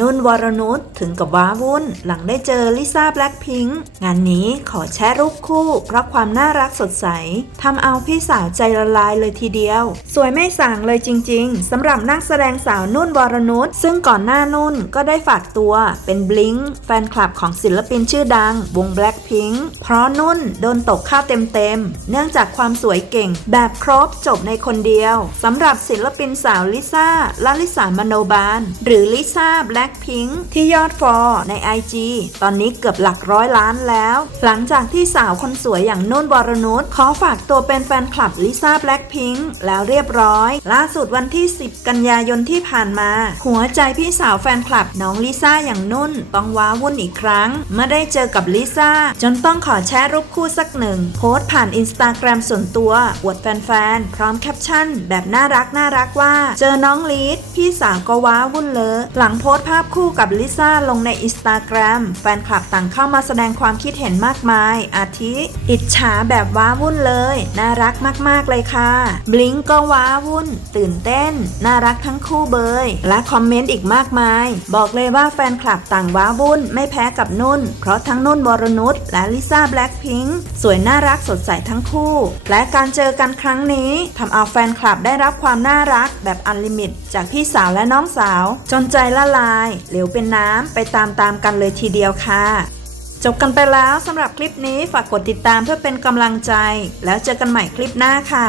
นุ่นวรนุชถึงกับว้าวุ่น หลังได้เจอลิซ่าแบล็คพิงค์งานนี้ขอแชร์รูปคู่เพราะความน่ารักสดใสทำเอาพี่สาวใจละลายเลยทีเดียว สวยไม่ส่างเลยจริง ๆสำหรับนักแสดงสาวนุ่นวรนุชซึ่งก่อนหน้านุ่นก็ได้ฝากตัวเป็นบลิงแฟนคลับของศิลปินชื่อดัง วง Blackpink เพราะนุ่นโดนตกข้าวเต็มๆเนื่องจากความสวยเก่ง แบบครบจบในคนเดียวสำหรับศิลปินสาวลิซ่าลลิสามโนบาล หรือลิซ่าแ Blackpink ที่ยอดฟอลใน IG ตอนนี้เกือบหลักร้อยล้านแล้ว หลังจากที่สาวคนสวยอย่างนุ่นวรนุชขอฝากตัวเป็นแฟนคลับลิซ่า Blackpink แล้วเรียบร้อย ล่าสุดวันที่ 10 กันยายนที่ผ่านมา หัวใจพี่สาวแฟนคลับน้องลิซ่าอย่างนุ่น ต้องว้าวุ่นอีกครั้งเมื่อได้เจอกับลิซ่า จนต้องขอแชร์รูปคู่สักหนึ่ง โพสต์ผ่านอินสตาแกรมส่วนตัวอวดแฟนๆพร้อมแคปชั่น แบบน่ารักน่ารักว่า เจอน้องลีดพี่สาวก็ว้าวุ่นเลยหลังโพสต์าพคู่กับลิซ่าลงในอินสตาแกรมแฟนคลับต่างเข้ามาแสดงความคิดเห็นมากมาย อาทิ อิจฉาแบบว้าวุ่นเลย น่ารักมากๆเลยค่ะ บลิงก็ว้าวุ่น ตื่นเต้น น่ารักทั้งคู่เบย และคอมเมนต์อีกมากมาย บอกเลยว่าแฟนคลับต่างว้าวุ่น ไม่แพ้กับนุ่น เพราะทั้งนุ่นวรนุชและลิซ่าแบล็คพิงค์สวยน่ารักสดใสทั้งคู่ และการเจอกันครั้งนี้ทำเอาแฟนคลับได้รับความน่ารักแบบอันลิมิต จากพี่สาวและน้องสาว จนใจละลายายเหลวเป็นน้ำไปตามๆกันเลยทีเดียวค่ะ จบกันไปแล้วสำหรับคลิปนี้ฝากกดติดตามเพื่อเป็นกำลังใจ แล้วเจอกันใหม่คลิปหน้าค่ะ